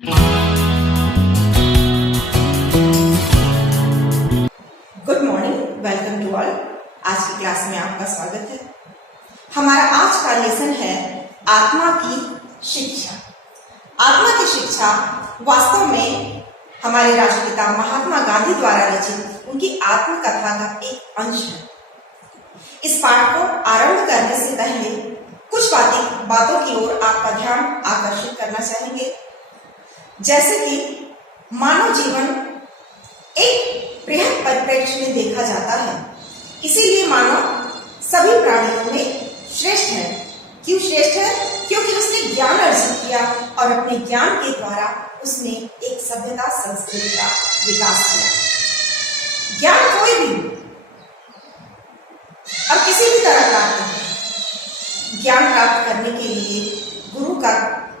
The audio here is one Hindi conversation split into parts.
Good morning, welcome to all. आज की क्लास में आपका स्वागत है। हमारा आज का लेसन है आत्मा की शिक्षा। आत्मा की शिक्षा वास्तव में हमारे राष्ट्रपिता महात्मा गांधी द्वारा रचित उनकी आत्मकथा का एक अंश है। इस पाठ को आरंभ करने से पहले कुछ बातों की ओर आपका ध्यान आकर्षित करना चाहेंगे। जैसे कि मानव जीवन एक बृहद परिप्रेक्ष्य में देखा जाता है, इसीलिए मानव सभी प्राणियों में श्रेष्ठ है। क्यों श्रेष्ठ है? क्योंकि उसने ज्ञान अर्जित किया और अपने ज्ञान के द्वारा उसने एक सभ्यता संस्कृति का विकास किया। ज्ञान कोई भी और किसी भी तरह प्राप्त है। ज्ञान प्राप्त करने के लिए गुरु का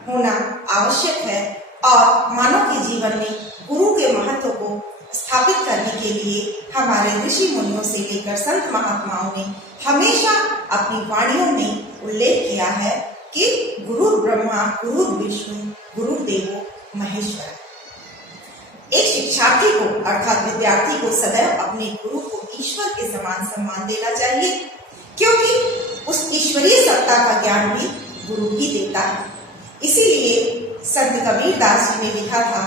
होना आवश्यक है और मानव के जीवन में गुरु के महत्व को स्थापित करने के लिए हमारे ऋषि मुनियों से लेकर संत महात्माओं ने हमेशा अपनी वाणियों में उल्लेख किया है कि गुरु ब्रह्मा, गुरु विष्णु, गुरु देवो महेश्वर। एक शिक्षार्थी को अर्थात विद्यार्थी को सदैव अपने गुरु को ईश्वर के समान सम्मान देना चाहिए, क्योंकि उस ईश्वरीय सत्ता का ज्ञान भी गुरु ही देता है। इसीलिए संत कबीर दास जी ने लिखा था,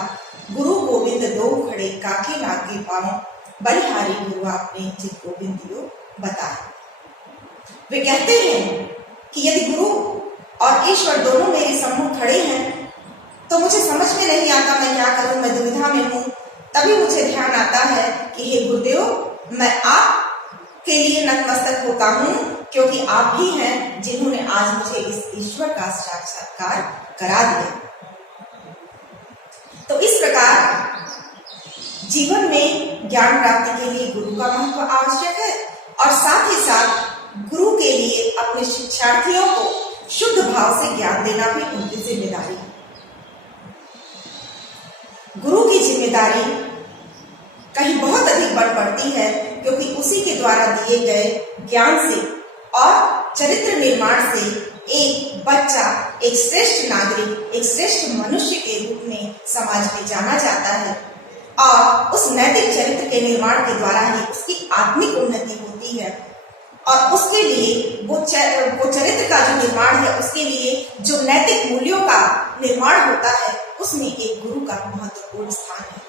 गुरु गोविंद दो खड़े काके लागे पाओ, बलिहारी गुरु आपने जित गोविंद दियो बताए। वे कहते हैं कि यदि गुरु और ईश्वर दोनों मेरे सम्मुख खड़े हैं तो मुझे समझ में नहीं आता मैं क्या करूं, मैं दुविधा में हूं। तभी मुझे ध्यान आता है कि हे गुरुदेव, मैं आपके लिए नतमस्तक होता हूं, क्योंकि आप ही हैं जिन्होंने आज मुझे इस ईश्वर का साक्षात्कार करा दिया। तो इस प्रकार जीवन में ज्ञान प्राप्ति के लिए गुरु का महत्व आवश्यक है और साथ ही साथ गुरु के लिए अपने शिक्षार्थियों को शुद्ध भाव से ज्ञान देना भी उनकी जिम्मेदारी है। गुरु की जिम्मेदारी कहीं बहुत अधिक बढ़ पड़ती है, क्योंकि उसी के द्वारा दिए गए ज्ञान से और चरित्र निर्माण से एक बच्चा एक श्रेष्ठ नागरिक, एक श्रेष्ठ मनुष्य के रूप में समाज में जाना जाता है और उस नैतिक चरित्र के निर्माण के द्वारा ही उसकी आत्मिक उन्नति होती है और उसके लिए वो चरित्र का जो निर्माण है, उसके लिए जो नैतिक मूल्यों का निर्माण होता है, उसमें एक गुरु का महत्वपूर्ण स्थान है।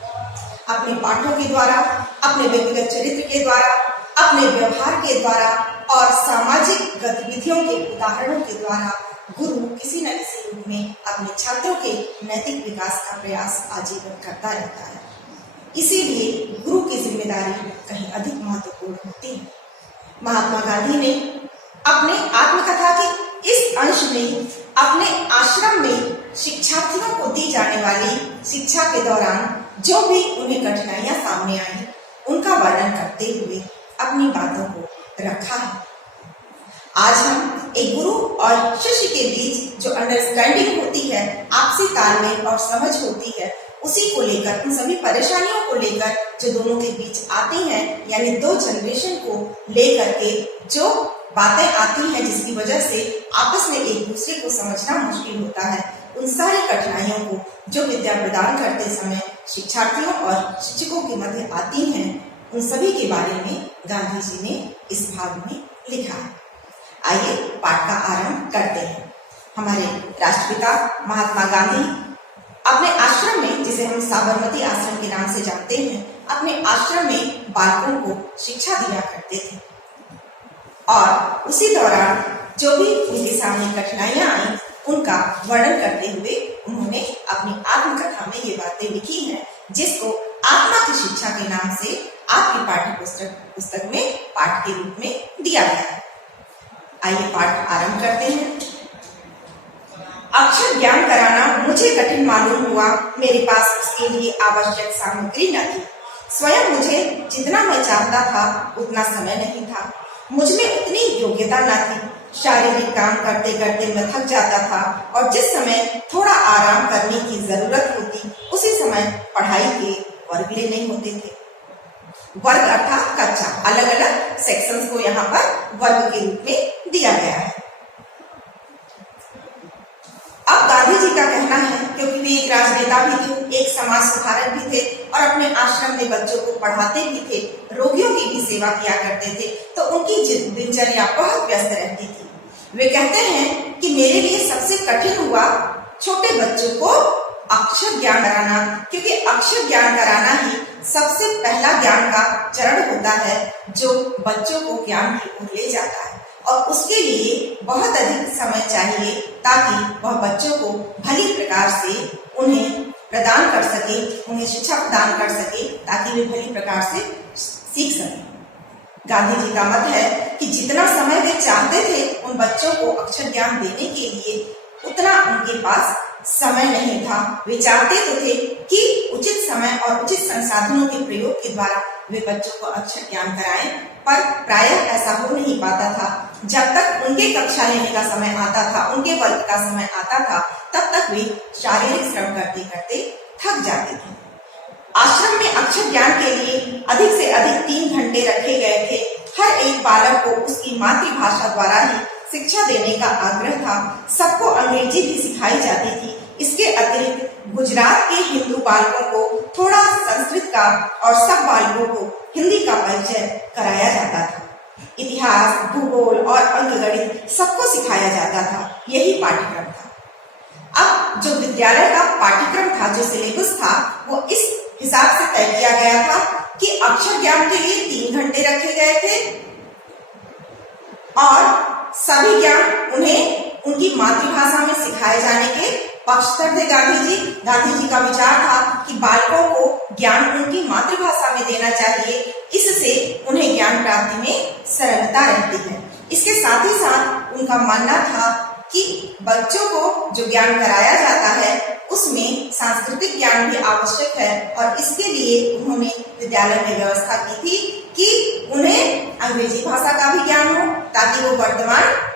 अपने पाठों के द्वारा, अपने व्यक्तिगत चरित्र के द्वारा, अपने व्यवहार के द्वारा और सामाजिक गतिविधियों के उदाहरणों के द्वारा गुरु किसी न किसी रूप में अपने छात्रों के नैतिक विकास का प्रयास आजीवन करता रहता है। इसीलिए गुरु की जिम्मेदारी कहीं अधिक महत्वपूर्ण होती है। महात्मा गांधी ने अपने आत्मकथा के इस अंश में अपने आश्रम में शिक्षार्थियों को दी जाने वाली शिक्षा के दौरान जो भी उन्हें कठिनाइयां सामने आई, उनका वर्णन करते हुए अपनी बातों को रखा है। आज हम एक गुरु और शिष्य के बीच जो अंडरस्टैंडिंग होती है, आपसी तालमेल और समझ होती है, उसी को लेकर, उन सभी परेशानियों को लेकर जो दोनों के बीच आती हैं, यानी दो जनरेशन को लेकर के जो बातें आती हैं जिसकी वजह से आपस में एक दूसरे को समझना मुश्किल होता है, उन सारी कठिनाइयों को जो विद्या प्रदान करते समय शिक्षार्थियों और शिक्षकों के मध्य आती हैं, उन सभी के बारे में गांधी जी ने इस भाग में लिखा है। आइए पाठ का आरंभ करते हैं। हमारे राष्ट्रपिता महात्मा गांधी अपने आश्रम में, जिसे हम साबरमती आश्रम के नाम से जानते हैं, अपने आश्रम में बालकों को शिक्षा दिया करते थे और उसी दौरान जो भी उनके सामने कठिनाइयां आई, उनका वर्णन करते हुए उन्होंने अपनी आत्मकथा में ये बातें लिखी हैं, जिसको आत्मा की शिक्षा के नाम से आपकी पाठ्य पुस्तक में पाठ के रूप में दिया गया है। आइए पाठ आरंभ करते हैं। अक्षर ज्ञान कराना मुझे कठिन मालूम हुआ, मेरे पास उसके लिए आवश्यक सामग्री न थी। स्वयं मुझे जितना मैं चाहता था उतना समय नहीं था, मुझमें उतनी योग्यता न थी। शारीरिक काम करते करते मैं थक जाता था और जिस समय थोड़ा आराम करने की जरूरत होती, उसी समय पढ़ाई के वर्ग लेने होते थे। वर्ग अर्थात कक्षा, अलग अलग सेक्शंस को यहाँ पर वर्ग के रूप में दिया गया है। अब गांधी जी का कहना है कि क्योंकि वे एक राजनेता भी थे, एक समाज सुधारक भी थे और अपने आश्रम में बच्चों को पढ़ाते भी थे, रोगियों की भी सेवा किया करते थे। तो उनकी दिनचर्या बहुत व्यस्त रहती थी। वे कहते हैं कि मेरे लिए सबसे कठिन हुआ छोटे बच्चों को अक्षर ज्ञान कराना, क्योंकि अक्षर ज्ञान कराना ही सबसे पहला ज्ञान का चरण होता है जो बच्चों को ज्ञान की ओर ले जाता है, और उसके लिए बहुत अधिक समय चाहिए ताकि वह बच्चों को भली प्रकार से उन्हें प्रदान कर सके, उन्हें शिक्षा प्रदान कर सके ताकि वे भली प्रकार से सीख सकें। गांधी जी का मत है कि जितना समय वे चाहते थे उन बच्चों को अक्षर ज्ञान देने के लिए, उतना उनके पास समय नहीं था। वे चाहते तो थे कि उचित समय और उचित संसाधनों के प्रयोग के द्वारा वे बच्चों को अक्षर ज्ञान कराएं, पर प्रायः ऐसा हो नहीं पाता था। जब तक उनके कक्षा लेने का समय आता था, उनके वर्ग का समय आता था, तब तक वे शारीरिक श्रम करते करते थक जाते थे। आश्रम में अक्षर ज्ञान के लिए अधिक से अधिक 3 घंटे रखे गए थे। हर एक बालक को उसकी मातृभाषा द्वारा ही शिक्षा देने का आग्रह था। सबको अंग्रेजी भी सिखाई जाती थी। इसके अतिरिक्त गुजरात के हिंदू बालकों को थोड़ा संस्कृत का और सब बालकों को हिंदी का परिचय कराया जाता था। इतिहास, भूगोल और अंकगणित सबको सिखाया जाता था। यही पाठ्यक्रम था। अब जो विद्यालय का पाठ्यक्रम था, जो सिलेबस था, वो इस हिसाब से तय किया गया था कि अक्षर ज्ञान के लिए 3 घंटे रखे गए थे और सभी ज्ञान उन्हें उनकी मातृभाषा में सिखाए जाने के पक्षधर थे गांधी जी का विचार था कि बालकों को ज्ञान उनकी मातृभाषा में देना चाहिए, इससे उन्हें ज्ञान प्राप्ति में सरलता रहती है। इसके साथ ही साथ उनका मानना था कि बच्चों को जो ज्ञान कराया जाता है उसमें सांस्कृतिक ज्ञान भी आवश्यक है, और इसके लिए उन्होंने विद्यालय में व्यवस्था की थी कि उन्हें अंग्रेजी भाषा का भी ज्ञान हो, ताकि वो वर्तमान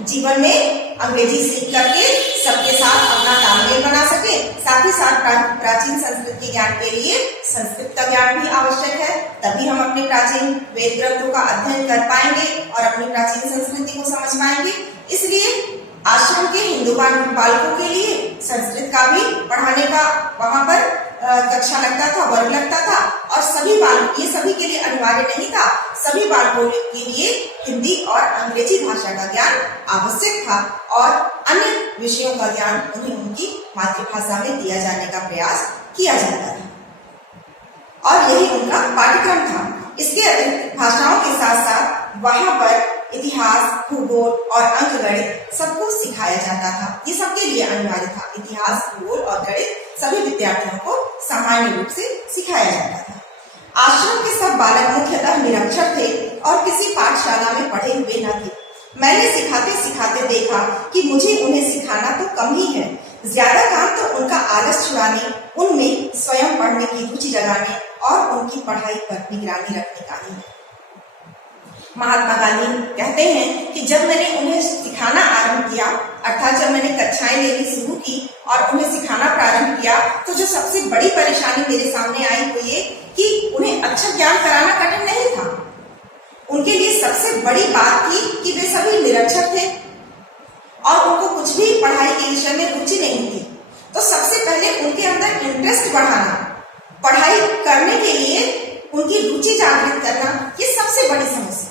जीवन में अंग्रेजी सीख करके सबके साथ अपना तालमेल बना सके। साथ ही साथ प्राचीन संस्कृत के ज्ञान के लिए संस्कृत का ज्ञान भी आवश्यक है, तभी हम अपने प्राचीन वेद ग्रंथों का अध्ययन कर पाएंगे और अपनी प्राचीन संस्कृति को समझ पाएंगे। इसलिए आश्रम के हिंदू बालकों के लिए संस्कृत का भी पढ़ाने का वहां पर कक्षा लगता था, वर्ग लगता था, और सभी बालक, ये सभी के लिए अनिवार्य नहीं था, सभी बालकों के लिए हिंदी और अंग्रेजी भाषा का ज्ञान आवश्यक था, और अन्य विषयों का ज्ञान उन्हें उनकी मातृभाषा में दिया जाने का प्रयास किया जाता था, और यही उनका पाठ्यक्रम था। इसके अतिरिक्त भाषाओं के साथ साथ वहां पर इतिहास, भूगोल और अंकगणित सबको सिखाया जाता था। ये सबके लिए अनिवार्य था। इतिहास, भूगोल और गणित सभी विद्यार्थियों को सामान्य रूप से सिखाया जाता था। आश्रम के सब बालक मुख्यतः निरक्षर थे और किसी पाठशाला में पढ़े हुए न थे। मैंने सिखाते सिखाते देखा कि मुझे उन्हें सिखाना तो कम ही है, ज्यादा काम तो उनका आलस छुड़ाने, उनमें स्वयं पढ़ने की रुचि जगाने और उनकी पढ़ाई पर निगरानी रखने का ही है। महात्मा गांधी कहते हैं कि जब मैंने उन्हें सिखाना आरंभ किया, अर्थात जब मैंने कक्षाएं लेनी शुरू की और उन्हें सिखाना प्रारंभ किया, तो जो सबसे बड़ी परेशानी मेरे सामने आई वो ये कि उन्हें अक्षर ज्ञान कराना कठिन नहीं था। उनके लिए सबसे बड़ी बात थी कि वे सभी निरक्षर थे और उनको कुछ भी पढ़ाई के विषय में रुचि नहीं थी। तो सबसे पहले उनके अंदर इंटरेस्ट बढ़ाना, पढ़ाई करने के लिए उनकी रुचि जागृत करना, ये सबसे बड़ी समस्या।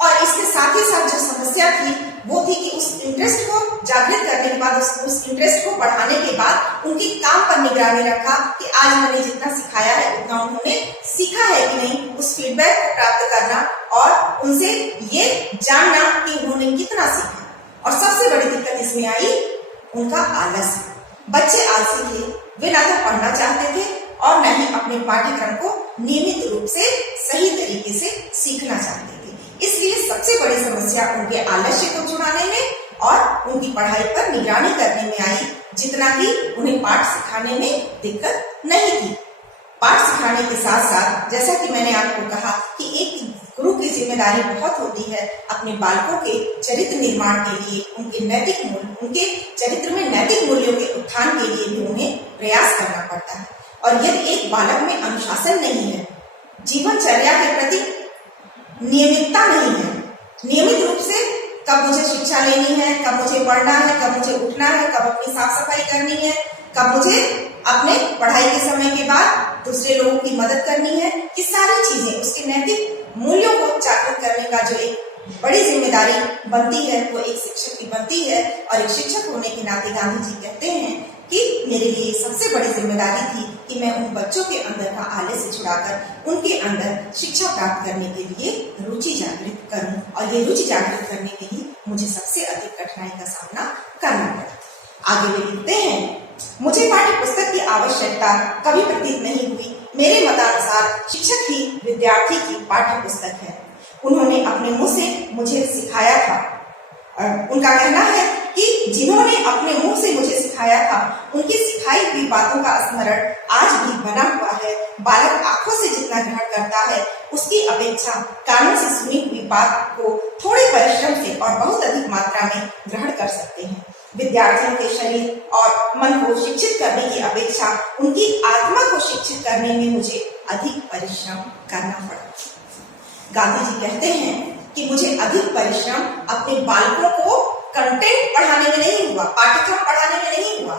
और इसके साथ ही साथ जो समस्या थी वो थी कि उस इंटरेस्ट को जागृत करने के बाद, उस इंटरेस्ट को बढ़ाने के बाद उनकी काम पर निगरानी रखा कि आज मैंने जितना सिखाया है उतना उन्होंने सीखा है कि नहीं, उस फीडबैक को प्राप्त करना और उनसे ये जानना कि उन्होंने कितना सीखा। और सबसे बड़ी दिक्कत इसमें आई उनका आलस। बच्चे आलसी थे, वे ना तो पढ़ना चाहते थे और न ही अपने पाठ्यक्रम को नियमित रूप से सही तरीके से सीखना चाहते थे। इसलिए सबसे बड़ी समस्या उनके आलस्य को छुड़ाने में और उनकी पढ़ाई पर निगरानी करने में आई, जितना कि उन्हें पाठ सिखाने में दिक्कत नहीं थी। पाठ सिखाने के साथ साथ, जैसा कि मैंने आपको कहा कि एक गुरु की जिम्मेदारी बहुत होती है अपने बालकों के चरित्र निर्माण के लिए, उनके नैतिक मूल्य, उनके चरित्र में नैतिक मूल्यों के उत्थान के लिए भी उन्हें प्रयास करना पड़ता है। और यदि एक बालक में अनुशासन नहीं है, जीवनचर्या के प्रति नियमितता नहीं है, नियमित रूप से कब मुझे शिक्षा लेनी है, कब मुझे पढ़ना है, कब मुझे उठना है, कब अपनी साफ सफाई करनी है, कब मुझे अपने पढ़ाई के समय के बाद दूसरे लोगों की मदद करनी है। ये सारी चीजें उसके नैतिक मूल्यों को जागृत करने का जो एक बड़ी जिम्मेदारी बनती है वो एक शिक्षक की बनती है। और एक शिक्षक होने के नाते गांधी जी कहते हैं कि मेरे लिए सबसे बड़ी जिम्मेदारी थी कि मैं उन बच्चों के अंदर का आलस्य छुड़ाकर उनके अंदर शिक्षा प्राप्त करने के लिए रुचि जागृत करूं। और ये रुचि जागृत करने में ही मुझे सबसे अधिक कठिनाई का सामना करना पड़ा। आगे वे लिखते हैं, मुझे पाठ्य पुस्तक की आवश्यकता कभी प्रतीत नहीं हुई। मेरे मतानुसार शिक्षक ही विद्यार्थी की पाठ्य पुस्तक है। उन्होंने अपने मुंह से मुझे सिखाया था। उनका कहना है कि जिन्होंने अपने मुंह से मुझे सिखाया था उनकी सिखाई हुई बातों का स्मरण आज भी बना हुआ है। बालक आंखों से जितना ग्रहण करता है उसकी अपेक्षा कानों से सुनी हुई बात को थोड़े परिश्रम से और बहुत अधिक मात्रा में ग्रहण कर सकते हैं। विद्यार्थियों के शरीर और मन को शिक्षित करने की अपेक्षा उनकी आत्मा को शिक्षित करने में मुझे अधिक परिश्रम करना पड़ा। गांधी जी कहते हैं कि मुझे अधिक परिश्रम अपने बालकों को कंटेंट पढ़ाने में नहीं हुआ, पाठ्यक्रम पढ़ाने में नहीं हुआ।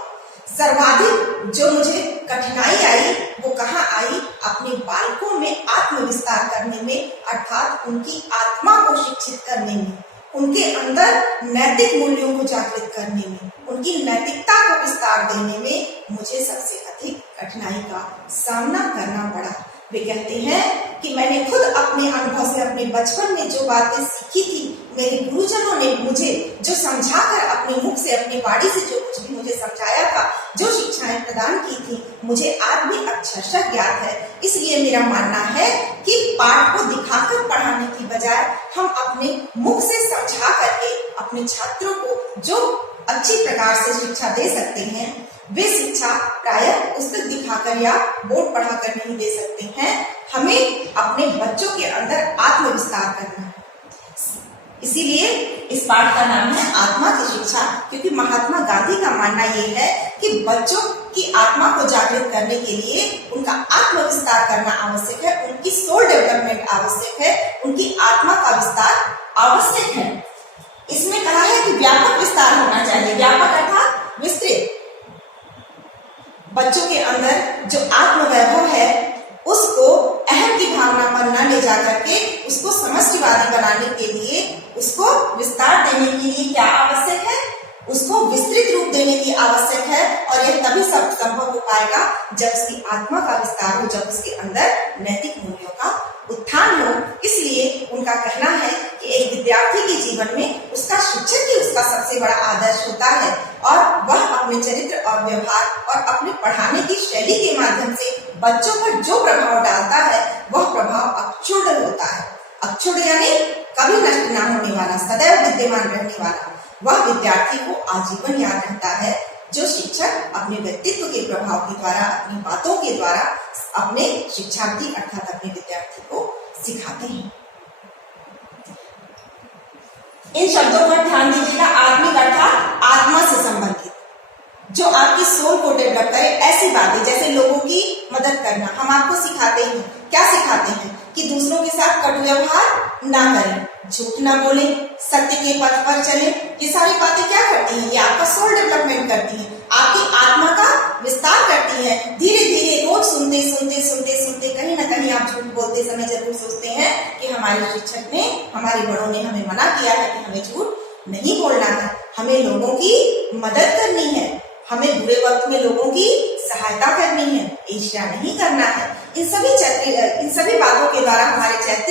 सर्वाधिक जो मुझे कठिनाई आई वो कहाँ आई? अपने बालकों में आत्मविस्तार करने में, अर्थात उनकी आत्मा को शिक्षित करने में, उनके अंदर नैतिक मूल्यों को जागृत करने में, उनकी नैतिकता को विस्तार देने में मुझे सबसे अधिक कठिनाई का सामना करना पड़ा। वे कहते हैं कि मैंने खुद अपने अनुभव से अपने बचपन में जो बातें सीखी थी, मेरे गुरुजनों ने मुझे जो समझाकर अपने मुख से, अपनी वाणी से जो कुछ भी मुझे समझाया था, जो शिक्षाएं प्रदान की थी, मुझे आज भी अक्षरशः ज्ञात है। इसलिए मेरा मानना है कि पाठ को दिखाकर पढ़ाने की बजाय हम अपने मुख से समझा करके अपने छात्रों को जो अच्छी प्रकार से शिक्षा दे सकते हैं वे शिक्षा प्रायः पुस्तक दिखाकर या बोर्ड पढ़ाकर नहीं दे सकते हैं। हमें अपने बच्चों के अंदर आत्मविस्तार करना है। इसीलिए इस पाठ का नाम है आत्मा की शिक्षा, क्योंकि महात्मा गांधी का मानना ये है कि बच्चों की आत्मा को जागृत करने के लिए उनका आत्मविस्तार करना आवश्यक है, उनकी सोल डेवलपमेंट आवश्यक है, उनकी आत्मा का विस्तार आवश्यक है। इसमें कहा है कि व्यापक विस्तार होना चाहिए। व्यापक अर्थात विस्तृत। बच्चों के अंदर जो आत्मवैभव है उसको अहम की भावना पर न ले जाकर के उसको समष्टिवादी बनाने के लिए, उसको विस्तार देने के लिए क्या आवश्यक है? उसको विस्तृत रूप देने की आवश्यक है। और यह तभी सब संभव हो पाएगा जब उसकी आत्मा का विस्तार हो, जब उसके अंदर नैतिक मूल्यों का उत्थान हो। इसलिए उनका कहना है कि एक विद्यार्थी के जीवन में उसका शिक्षक ही उसका सबसे बड़ा आदर्श होता है और वह अपने चरित्र और व्यवहार और अपने पढ़ाने की शैली के माध्यम से बच्चों पर जो प्रभाव डालता है वह प्रभाव अक्षुण्ण होता है। अक्षुण्ण यानी कभी नष्ट न होने वाला, सदैव विद्यमान रहने वाला। वह विद्यार्थी को आजीवन याद रहता है जो शिक्षक अपने व्यक्तित्व के प्रभाव के द्वारा, अपनी बातों के द्वारा अपने शिक्षार्थी अर्थात अपने विद्यार्थी को सिखाते हैं। इन शब्दों पर ध्यान दीजिएगा। आत्मिक अर्थात आत्मा से संबंधित, जो आपकी सोल को डेवलप करे, ऐसी बातें जैसे लोगों की मदद करना। हम आपको सिखाते हैं, क्या सिखाते हैं? कि दूसरों के साथ कटु व्यवहार ना करें, झूठ ना बोले, सत्य के पथ पर चले। ये सारी बातें क्या करती हैं? ये आपका सोल डेवलपमेंट करती हैं, आपकी आत्मा का विस्तार करती है। धीरे धीरे रोज सुनते सुनते सुनते सुनते कहीं ना कहीं आप झूठ बोलते समय जरूर सोचते हैं कि हमारे शिक्षक ने, हमारे बड़ों ने हमें मना किया है कि हमें झूठ नहीं बोलना है, हमें लोगों की मदद करनी है, हमें बुरे वक्त में लोगों की सहायता करनी है, ईर्ष्या नहीं करना है। इन सभी बातों के द्वारा हमारे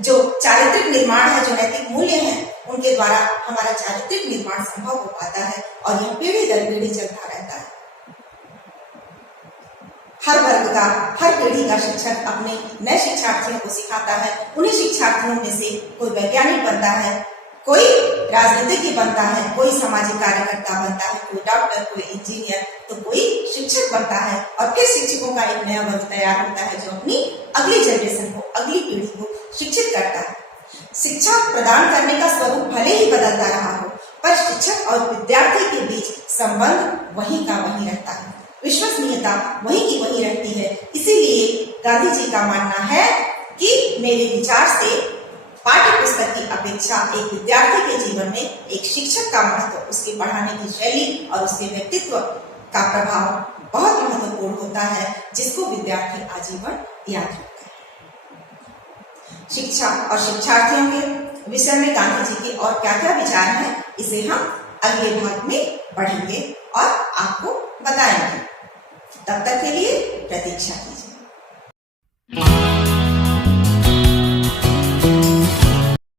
जो चारित्रिक निर्माण है, जो नैतिक मूल्य हैं, उनके द्वारा हमारा चारित्रिक निर्माण संभव हो पाता है और यह पीढ़ी दर पीढ़ी चलता रहता है। हर वर्ग का, हर पीढ़ी का शिक्षक अपने नए शिक्षार्थियों को सिखाता है। उन्हीं शिक्षार्थियों में से कोई वैज्ञानिक बनता है, कोई राजनीतिज्ञ बनता है, कोई सामाजिक कार्यकर्ता बनता है, कोई डॉक्टर, कोई इंजीनियर, तो कोई शिक्षक बनता है। और फिर शिक्षकों का एक नया वर्ग तैयार होता है जो अपनी अगली जनरेशन को, अगली पीढ़ी को शिक्षित करता है। शिक्षा प्रदान करने का स्वरूप भले ही बदलता रहा हो, पर शिक्षक और विद्यार्थी के बीच संबंध वही का वही रहता है, विश्वसनीयता वही की वही रहती है। इसीलिए गांधी जी का मानना है कि मेरे विचार से पाठ्य पुस्तक की अपेक्षा एक विद्यार्थी के जीवन में एक शिक्षक का महत्व, उसके पढ़ाने की शैली और उसके व्यक्तित्व का प्रभाव बहुत महत्वपूर्ण होता है, जिसको विद्यार्थी आजीवन याद रखता है। शिक्षा और शिक्षार्थियों के विषय में गांधी जी के और क्या क्या विचार हैं, इसे हम अगले भाग में पढ़ेंगे और आपको बताएंगे। तब तक के लिए प्रतीक्षा कीजिए।